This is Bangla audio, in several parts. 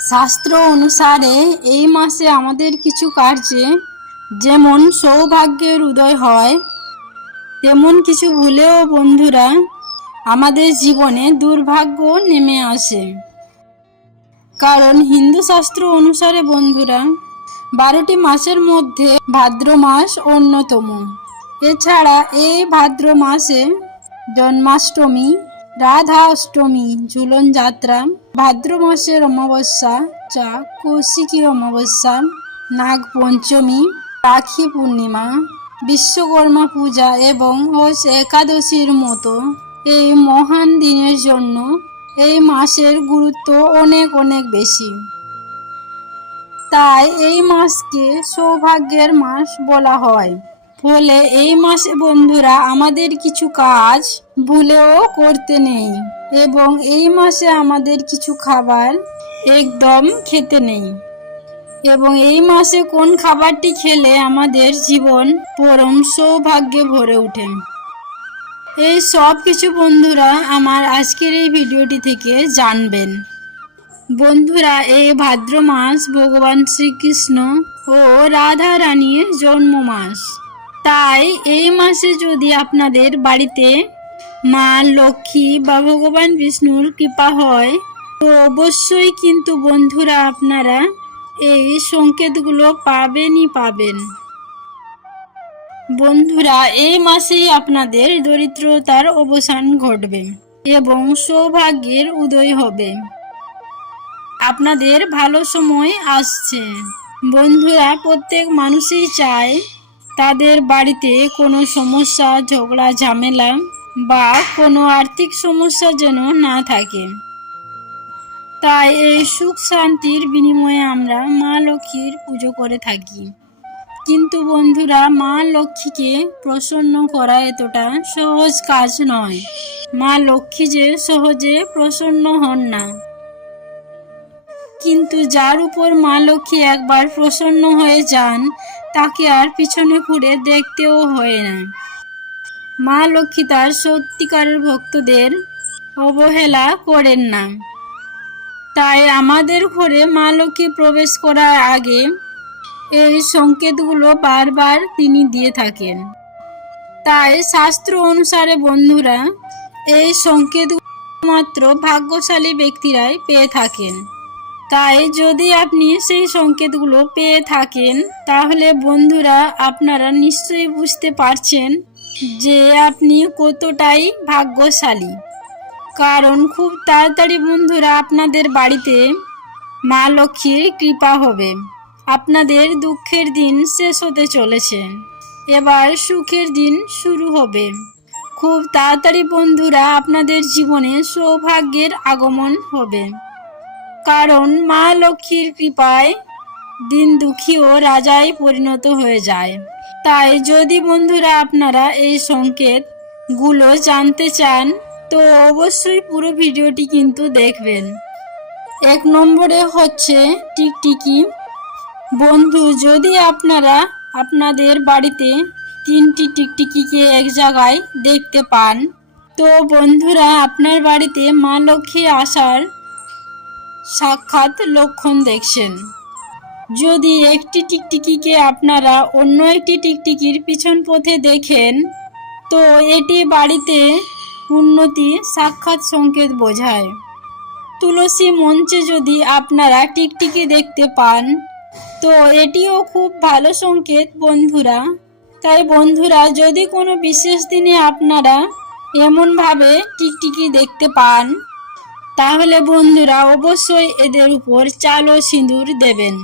শাস্ত্র অনুসারে এই মাসে আমাদের কিছু কার্যে যেমন সৌভাগ্যের উদয় হয়, তেমন কিছু ভুলেও বন্ধুরা আমাদের জীবনে দুর্ভাগ্য নেমে আসে। কারণ হিন্দু শাস্ত্র অনুসারে বন্ধুরা 12টি মাসের মধ্যে ভাদ্র মাস অন্যতম। এছাড়া এই ভাদ্র মাসে জন্মাষ্টমী, রাধা অষ্টমী, ঝুলন যাত্রা, ভাদ্র মাসের অমাবস্যা যা কৌশিকী অমাবস্যা, নাগ পঞ্চমী, রাখি পূর্ণিমা, বিশ্বকর্মা পূজা এবং একাদশীর মতো এই মহান দিনের জন্য এই মাসের গুরুত্ব অনেক অনেক বেশি। তাই এই মাসকে সৌভাগ্যের মাস বলা হয়। ফলে এই মাসে বন্ধুরা আমাদের কিছু কাজ ভুলেও করতে নেই এবং এই মাসে আমাদের কিছু খাবার একদম খেতে নেই এবং এই মাসে কোন খাবারটি খেলে আমাদের জীবন পরম সৌভাগ্যে ভরে ওঠে, এই সব কিছু বন্ধুরা আমার আজকের এই ভিডিওটি থেকে জানবেন। বন্ধুরা এই ভাদ্র মাস ভগবান শ্রীকৃষ্ণ ও রাধা রানীর জন্ম মাস। তাই এই মাসে যদি আপনাদের বাড়িতে মা লক্ষ্মী বা ভগবান বিষ্ণুর কৃপা হয় তো অবশ্যই কিন্তু বন্ধুরা আপনারা এই সংকেতগুলো পাবেনই পাবেন। বন্ধুরা এই মাসেই আপনাদের দরিদ্রতার অবসান ঘটবে এবং সৌভাগ্যের উদয় হবে। আপনাদের ভালো সময় আসছে। বন্ধুরা প্রত্যেক মানুষই চায় তাদের বাড়িতে কোনো সমস্যা, ঝগড়া, ঝামেলা বা কোনো আর্থিক সমস্যা যেন না থাকে। তাই এই সুখ শান্তির বিনিময়ে আমরা মা লক্ষ্মীর পুজো করে থাকি। কিন্তু বন্ধুরা মা লক্ষ্মীকে প্রসন্ন করা এতটা সহজ কাজ নয়। মা লক্ষ্মী যে সহজে প্রসন্ন হন না, কিন্তু যার উপর মা লক্ষ্মী একবার প্রসন্ন হয়ে যান তাকে আর পিছনে ঘুরে দেখতেও হয় না। মা লক্ষ্মী তার সত্যিকারের ভক্তদের অবহেলা করেন না। তাই আমাদের ঘরে মা লক্ষ্মী প্রবেশ করার আগে এই সংকেতগুলো বারবার তিনি দিয়ে থাকেন। তাই শাস্ত্র অনুসারে বন্ধুরা এই সংকেতগুলো মাত্র ভাগ্যশালী ব্যক্তিরাই পেয়ে থাকেন। তাই যদি আপনি সেই সংকেতগুলো পেয়ে থাকেন তাহলে বন্ধুরা আপনারা নিশ্চয়ই বুঝতে পারছেন যে আপনি কতটাই ভাগ্যশালী। কারণ খুব তাড়াতাড়ি বন্ধুরা আপনাদের বাড়িতে মা লক্ষ্মীর কৃপা হবে। আপনাদের দুঃখের দিন শেষ হতে চলেছে, এবার সুখের দিন শুরু হবে। খুব তাড়াতাড়ি বন্ধুরা আপনাদের জীবনে সৌভাগ্যের আগমন হবে। কারণ মা লক্ষ্মীর কৃপায় দিন দুঃখী ও রাজায় পরিণত হয়ে যায়। তাই যদি বন্ধুরা আপনারা এই সংকেতগুলো জানতে চান তো অবশ্যই পুরো ভিডিওটি কিন্তু দেখবেন। 1 নম্বরে হচ্ছে টিকটিকি। বন্ধু যদি আপনারা আপনাদের বাড়িতে 3টি টিকটিকিকে এক জায়গায় দেখতে পান তো বন্ধুরা আপনার বাড়িতে মা লক্ষ্মী আসার সাক্ষাৎ লক্ষণ দেখছেন। যদি একটি টিকটিকিকে আপনারা অন্য একটি টিকটিকির পিছন পথে দেখেন তো এটি বাড়িতে উন্নতি সাক্ষাৎ সংকেত বোঝায়। তুলসী মঞ্চে যদি আপনারা টিকটিকি দেখতে পান তো এটিও খুব ভালো সংকেত বন্ধুরা। তাই বন্ধুরা যদি কোনো বিশেষ দিনে আপনারা এমনভাবে টিকটিকি দেখতে পান তাহলে বন্ধুরা অবশ্যই এদের উপর চাল ও সিঁদুর দেবেন।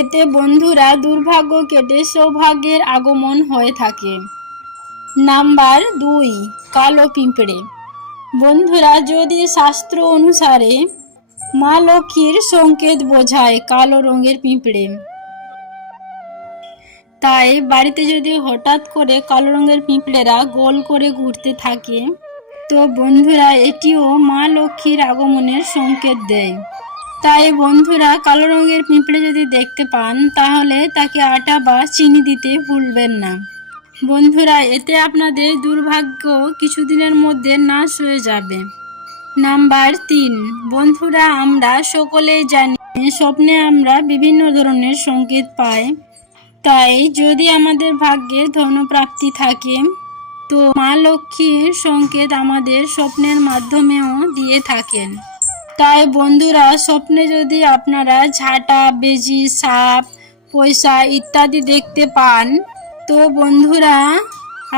এতে বন্ধুরা দুর্ভাগ্য কেটে সৌভাগ্যের আগমন হয়ে থাকে। নাম্বার 2, কালো পিঁপড়ে। বন্ধুরা যদি শাস্ত্র অনুসারে মা লক্ষ্মীর সংকেত বোঝায় কালো রঙের পিঁপড়ে, তাই বাড়িতে যদি হঠাৎ করে কালো রঙের পিঁপড়েরা গোল করে ঘুরতে থাকে তো বন্ধুরা এটিও মা লক্ষ্মীর আগমনের সংকেত দেয়। তাই বন্ধুরা কালো রঙের পিঁপড়ে যদি দেখতে পান তাহলে তাকে আটা বা চিনি দিতে ভুলবেন না। বন্ধুরা এতে আপনাদের দুর্ভাগ্য কিছুদিনের মধ্যে নাশ হয়ে যাবে। নাম্বার 3, বন্ধুরা আমরা সকলেই জানি স্বপ্নে আমরা বিভিন্ন ধরনের সংকেত পাই। তাই যদি আমাদের ভাগ্যে ধনপ্রাপ্তি থাকে তো মা লক্ষ্মীর সংকেত আমাদের স্বপ্নের মাধ্যমেও দিয়ে থাকেন। তাই বন্ধুরা, স্বপ্নে যদি আপনারা ঝাঁটা, বেজি, সাপ, পয়সা ইত্যাদি দেখতে পান তো বন্ধুরা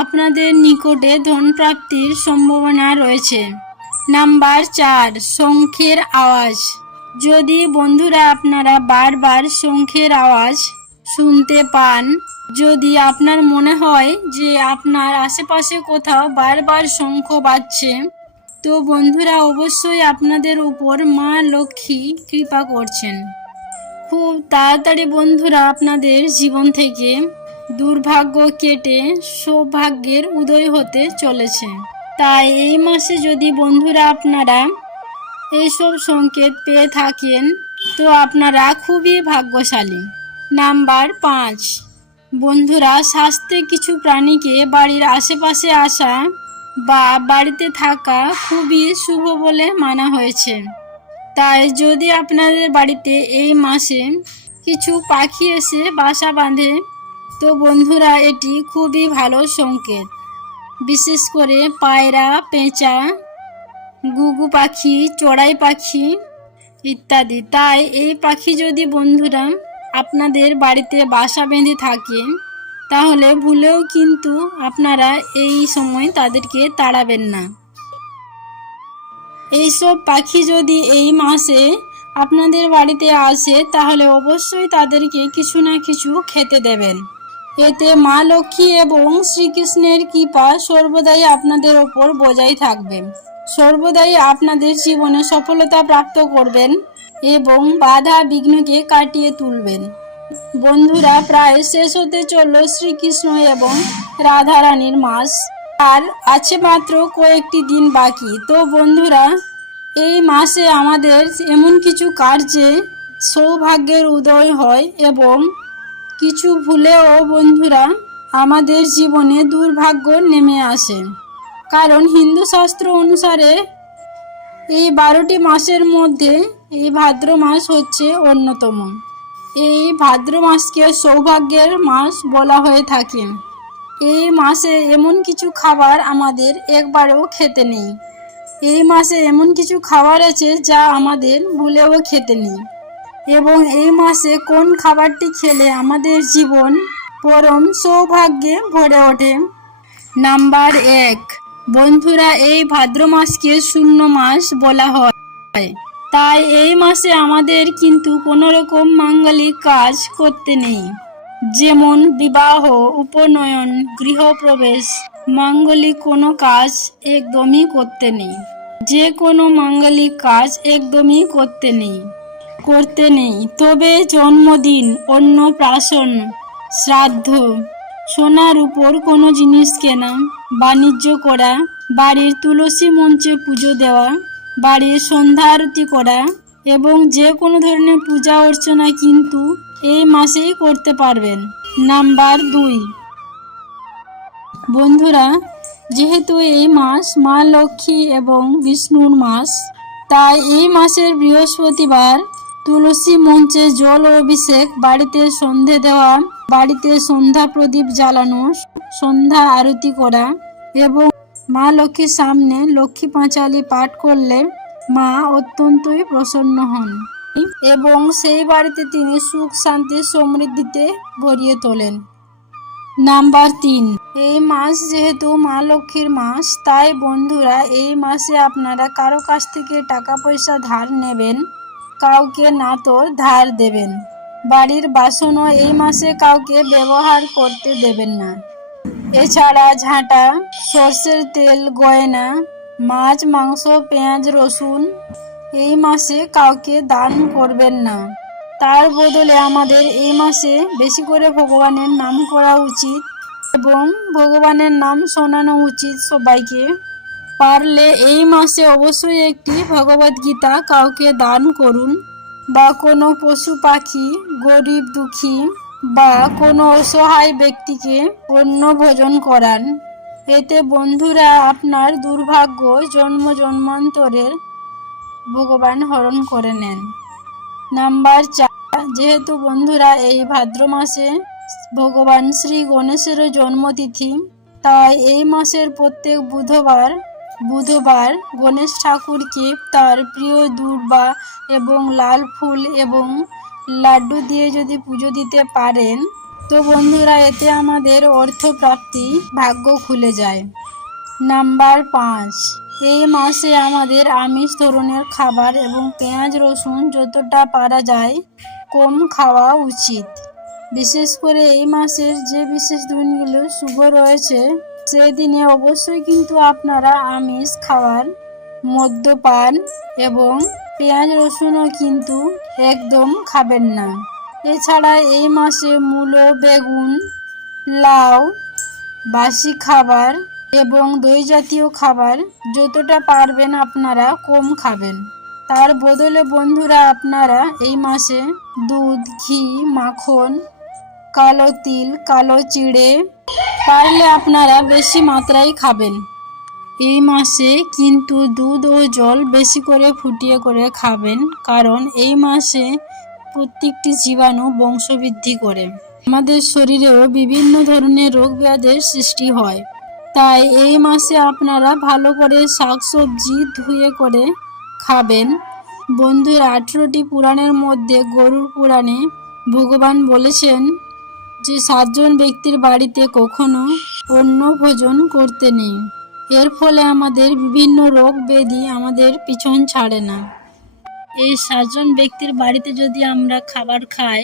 আপনাদের নিকটে ধনপ্রাপ্তির সম্ভাবনা রয়েছে। নাম্বার 4, শঙ্খের আওয়াজ। যদি বন্ধুরা আপনারা বারবার শঙ্খের আওয়াজ শুনতে পান, যদি আপনার মনে হয় যে আপনার আশেপাশে কোথাও বারবার শঙ্খ বাজছে তো বন্ধুরা অবশ্যই আপনাদের উপর মা লক্ষ্মী কৃপা করছেন। খুব তাড়াতাড়ি বন্ধুরা আপনাদের জীবন থেকে দুর্ভাগ্য কেটে সৌভাগ্যের উদয় হতে চলেছে। তাই এই মাসে যদি বন্ধুরা আপনারা এইসব সংকেত পেয়ে থাকেন তো আপনারা খুবই ভাগ্যশালী। নাম্বার 5, বন্ধুরা স্বাস্থ্যে কিছু প্রাণীকে বাড়ির আশেপাশে আসা বা বাড়িতে থাকা খুবই শুভ বলে মানা হয়েছে। তাই যদি আপনাদের বাড়িতে এই মাসে কিছু পাখি এসে বাসা বাঁধে তো বন্ধুরা এটি খুবই ভালো সংকেত। বিশেষ করে পায়রা, পেঁচা, ঘুঘু পাখি, চড়াই পাখি ইত্যাদি। তাই এই পাখি যদি বন্ধুরা আপনাদের বাড়িতে বাসা বেঁধে থাকে তাহলে ভুলেও কিন্তু আপনারা এই সময় তাদেরকে তাড়াবেন না। এইসব পাখি যদি এই মাসে আপনাদের বাড়িতে আসে তাহলে অবশ্যই তাদেরকে কিছু না কিছু খেতে দেবেন। এতে মা লক্ষ্মী এবং শ্রীকৃষ্ণের কৃপা সর্বদাই আপনাদের ওপর বজায় থাকবে। সর্বদাই আপনাদের জীবনে সফলতা প্রাপ্ত করবেন এবং বাধা বিঘ্নকে কাটিয়ে তুলবেন। বন্ধুরা প্রায় শেষ হতে চলল শ্রীকৃষ্ণ এবং রাধারানীর মাস, আর আছে মাত্র কয়েকটি দিন বাকি। তো বন্ধুরা এই মাসে আমাদের এমন কিছু কার্যে সৌভাগ্যের উদয় হয় এবং কিছু ভুলেও বন্ধুরা আমাদের জীবনে দুর্ভাগ্য নেমে আসে। কারণ হিন্দু শাস্ত্র অনুসারে এই 12টি মাসের মধ্যে এই ভাদ্র মাস হচ্ছে অন্যতম। এই ভাদ্র মাসকে সৌভাগ্যের মাস বলা হয়ে থাকে। এই মাসে এমন কিছু খাবার আমাদের একবারও খেতে নেই। এই মাসে এমন কিছু খাবার আছে যা আমাদের ভুলেও খেতে নেই। এবং এই মাসে কোন খাবারটি খেলে আমাদের জীবন পরম সৌভাগ্যে ভরে ওঠে। নাম্বার 1, বন্ধুরা এই ভাদ্র মাসকে শূন্য মাস বলা হয়। তাই এই মাসে আমাদের কিন্তু কোনো রকম মাঙ্গলিক কাজ করতে নেই, যেমন বিবাহ, উপনয়ন, গৃহপ্রবেশ, মাঙ্গলিক কোনো কাজ একদমই করতে নেই। যে কোনো মাঙ্গলিক কাজ একদমই করতে নেই। তবে জন্মদিন, অন্নপ্রাশন, শ্রাদ্ধ, সোনার উপর কোনো জিনিস কেনা, বাণিজ্য করা, বাড়ির তুলসী মঞ্চে পুজো দেওয়া, বাড়ির সন্ধ্যা আরতি করা এবং যে কোনো ধরনের পূজা অর্চনা কিন্তু এই মাসেই করতে পারবেন। নাম্বার 2, বন্ধুরা যেহেতু এই মাস মা লক্ষ্মী এবং বিষ্ণুর মাস, তাই এই মাসের বৃহস্পতিবার তুলসী মঞ্চে জল অভিষেক, বাড়িতে সন্ধে দেওয়া, বাড়িতে সন্ধ্যা প্রদীপ জ্বালানো, সন্ধ্যা আরতি করা এবং মা লক্ষ্মীর সামনে লক্ষ্মী পাঁচালী পাঠ করলে মা অত্যন্তই প্রসন্ন হন এবং সেই বাড়িতে তিনি সুখ, শান্তি, সমৃদ্ধিতে ভরিয়ে তোলেন। নাম্বার 3, এই মাস যেহেতু মা লক্ষ্মীর মাস, তাই বন্ধুরা এই মাসে আপনারা কারো কাছ থেকে টাকা পয়সা ধার নেবেন, কাউকে না তো ধার দেবেন। বাড়ির বাসনও এই মাসে কাউকে ব্যবহার করতে দেবেন না। এছাড়া ঝাঁটা, সর্ষের তেল, গয়না, মাছ, মাংস, পেঁয়াজ, রসুন এই মাসে কাউকে দান করবেন না। তার বদলে আমাদের এই মাসে বেশি করে ভগবানের নাম করা উচিত এবং ভগবানের নাম শোনানো উচিত সবাইকে। পারলে এই মাসে অবশ্যই একটি ভগবদ গীতা কাউকে দান করুন বা কোনো পশু পাখি, গরিব দুঃখী বা কোনো অসহায় ব্যক্তিকে অন্ন ভোজন করান। এতে বন্ধুরা আপনার দুর্ভাগ্য জন্ম জন্মান্তরের ভগবান হরণ করে নেন। নাম্বার 4, যেহেতু বন্ধুরা এই ভাদ্র মাসে ভগবান শ্রী গণেশেরও জন্মতিথি, তাই এই মাসের প্রত্যেক বুধবার গণেশ ঠাকুরকে তার প্রিয় দূর্বা এবং লাল ফুল এবং লাড্ডু দিয়ে যদি পুজো দিতে পারেন, তো বন্ধুরা এতে আমাদের অর্থপ্রাপ্তি ভাগ্য খুলে যায়। নাম্বার 5, এই মাসে আমাদের আমিষ ধরনের খাবার এবং পেঁয়াজ রসুন যতটা পারা যায় কম খাওয়া উচিত। বিশেষ করে এই মাসের যে বিশেষ দিনগুলো শুভ রয়েছে সেদিনে অবশ্যই কিন্তু আপনারা আমিষ খাওয়ার, মদ্যপান এবং পেঁয়াজ রসুনও কিন্তু একদম খাবেন না। এছাড়া এই মাসে মূলো, বেগুন, লাউ, বাসি খাবার এবং দই জাতীয় খাবার যতটা পারবেন আপনারা কম খাবেন। তার বদলে বন্ধুরা আপনারা এই মাসে দুধ, ঘি, মাখন, কালো তিল, কালো চিড়ে পারলে আপনারা বেশি মাত্রায় খাবেন। এই মাসে কিন্তু দুধ ও জল বেশি করে ফুটিয়ে করে খাবেন, কারণ এই মাসে প্রত্যেকটি জীবাণু বংশবৃদ্ধি করে আমাদের শরীরেও বিভিন্ন ধরনের রোগ ব্যাধির সৃষ্টি হয়। তাই এই মাসে আপনারা ভালো করে শাকসবজি ধুয়ে করে খাবেন। বন্ধুরা 18টি পুরাণের মধ্যে গরুড় পুরাণে ভগবান বলেছেন যে 7 জন ব্যক্তির বাড়িতে কখনো অন্ন ভোজন করতে নেই। এর ফলে আমাদের বিভিন্ন রোগ ব্যাধি আমাদের পিছন ছাড়ে না। এই 7 জন ব্যক্তির বাড়িতে যদি আমরা খাবার খাই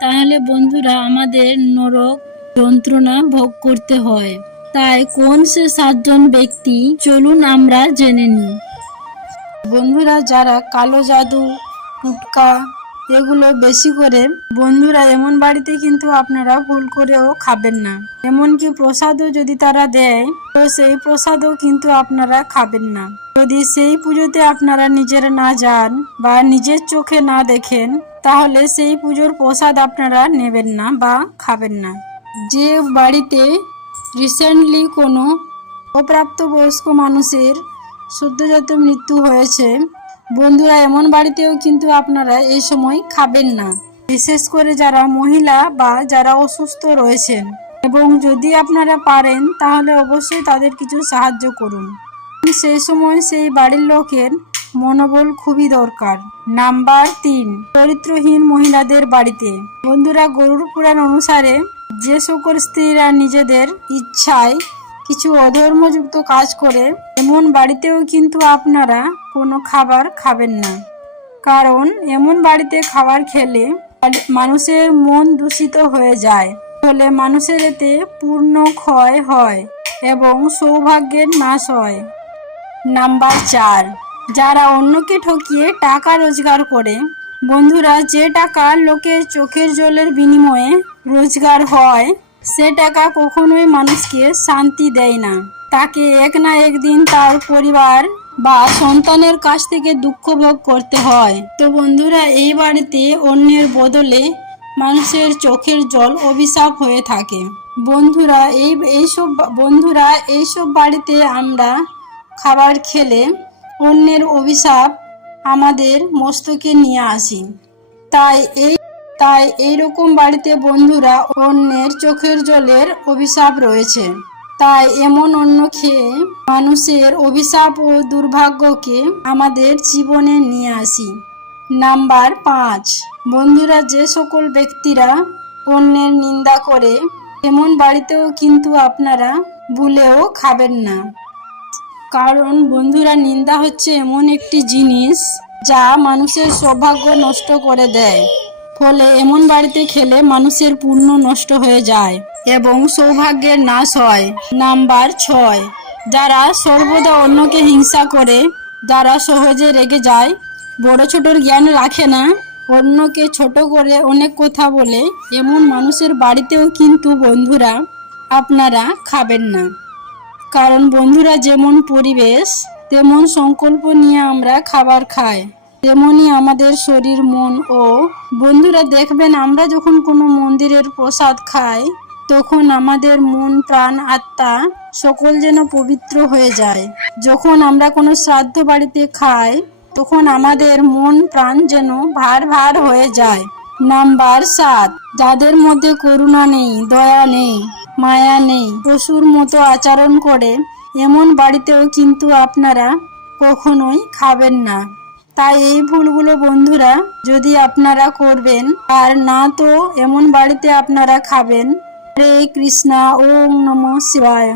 তাহলে বন্ধুরা আমাদের নরক যন্ত্রণা ভোগ করতে হয়। তাই কোন সে 7 জন ব্যক্তি, চলুন আমরা জেনে নিই। বন্ধুরা যারা কালো জাদু, টুটকা এগুলো বেশি করে, বন্ধুরা এমন বাড়িতে কিন্তু আপনারা ভুল করেও খাবেন না। এমনকি প্রসাদও যদি তারা দেয় তো সেই প্রসাদও কিন্তু আপনারা খাবেন না। যদি সেই পুজোতে আপনারা নিজেরা না যান বা নিজের চোখে না দেখেন তাহলে সেই পুজোর প্রসাদ আপনারা নেবেন না বা খাবেন না। যে বাড়িতে রিসেন্টলি কোনো অপ্রাপ্তবয়স্ক মানুষের সদ্যজাত মৃত্যু হয়েছে, বন্ধুরা এমন বাড়িতেও কিন্তু আপনারা এই সময় খাবেন না, বিশেষ করে যারা মহিলা বা যারা অসুস্থ রয়েছেন। এবং যদি আপনারা পারেন তাহলে অবশ্যই তাদের কিছু সাহায্য করুন। সেই সময় সেই বাড়ির লোকের মনোবল খুবই দরকার। নাম্বার 3, চরিত্রহীন মহিলাদের বাড়িতে। বন্ধুরা গরুড় পুরাণ অনুসারে যে সকল স্ত্রীরা নিজেদের ইচ্ছায় কিছু অধর্মযুক্ত কাজ করে এমন বাড়িতেও কিন্তু আপনারা কোনো খাবার খাবেন না, কারণ এমন বাড়িতে খাবার খেলে মানুষের মন দূষিত হয়ে যায়, ফলে মানুষের এতে পূর্ণ ক্ষয় হয় এবং সৌভাগ্যের নাশ হয়। নাম্বার 4, যারা অন্যকে ঠকিয়ে টাকা রোজগার করে। বন্ধুরা যে টাকা লোকের চোখের জলের বিনিময়ে রোজগার হয় সে টাকা কখনোই মানুষকে শান্তি দেয় না, তাকে এক না একদিন তার পরিবার বা সন্তানের কাছ থেকে দুঃখ ভোগ করতে হয়। তো বন্ধুরা এই বাড়িতে অন্যের বদলে মানুষের চোখের জল অভিশাপ হয়ে থাকে। বন্ধুরা এইসব বাড়িতে আমরা খাবার খেলে অন্যের অভিশাপ আমাদের মস্তকে নিয়ে আসি। তাই এইরকম বাড়িতে বন্ধুরা অন্যের চোখের জলের অভিশাপ রয়েছে। তাই এমন অন্ন খেয়ে মানুষের অভিশাপ ও দুর্ভাগ্যকে আমাদের জীবনে নিয়ে আসি। নাম্বার 5, বন্ধুরা যে সকল ব্যক্তিরা অন্যের নিন্দা করে এমন বাড়িতেও কিন্তু আপনারা ভুলেও খাবেন না, কারণ বন্ধুরা নিন্দা হচ্ছে এমন একটি জিনিস যা মানুষের সৌভাগ্য নষ্ট করে দেয়, ফলে এমন বাড়িতে খেলে মানুষের পুণ্য নষ্ট হয়ে যায় এবং সৌভাগ্যের নাশ হয়। নাম্বার 6, যারা সর্বদা অন্যকে হিংসা করে, যারা সহজে রেগে যায়, বড় ছোটর জ্ঞান রাখে না, অন্যকে ছোট করে অনেক কথা বলে, এমন মানুষের বাড়িতেও কিন্তু বন্ধুরা আপনারা খাবেন না, কারণ বন্ধুরা যেমন পরিবেশ তেমন সংকল্প নিয়ে আমরা খাবার খাই, তেমনি আমাদের শরীর, মন ও বন্ধুরা দেখবেন আমরা যখন কোনো মন্দিরের প্রসাদ খাই তখন আমাদের মন, প্রাণ, আত্মা সকল যেন পবিত্র হয়ে যায়। যখন আমরা কোনো শ্রাদ্ধ বাড়িতে খাই তখন আমাদের মন প্রাণ যেন ভার ভার হয়ে যায়। নাম্বার 7, যাদের মধ্যে করুণা নেই, দয়া নেই, মায়া নেই, পশুর মতো আচরণ করে, এমন বাড়িতেও কিন্তু আপনারা কখনোই খাবেন না। তাই এই ভুলগুলো বন্ধুরা যদি আপনারা করবেন, আর না তো এমন বাড়িতে আপনারা খাবেন। হরে কৃষ্ণা, ওম নমঃ শিবায়।